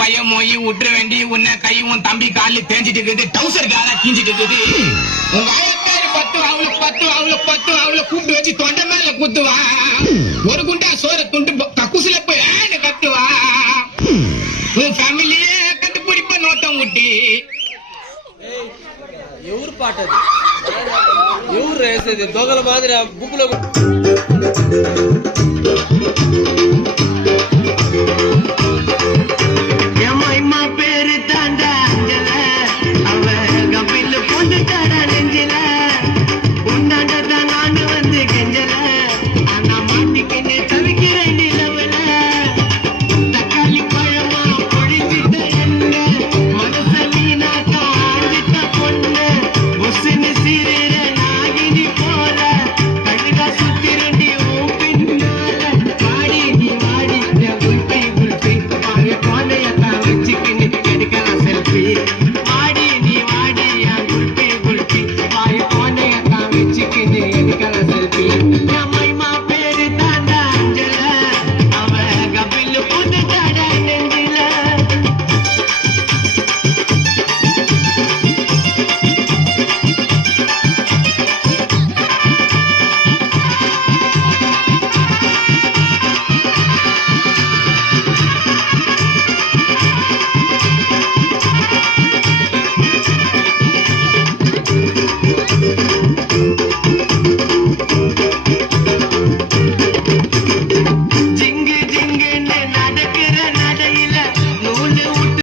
பையன் மொய் விட்டுற வேண்டி உன்னை கையும் தம்பி காலு தேஞ்சிட்டு இருக்குது டவுசர் கால கீஞ்சிட்டு இருக்குது உங்க ஆயக்காரு 10 அவளை கூப்பிட்டு வச்சு தொண்டை மேல குத்துவா ஒரு குண்டா சோற துண்டு கக்குசுல போய் கத்துவா உன் ஃபேமிலியே கண்டுபிடிப்ப நோட்டம் விட்டி ఎవరు పాట ఎవరు వేసేది దొంగల మాదిరి బుక్కులో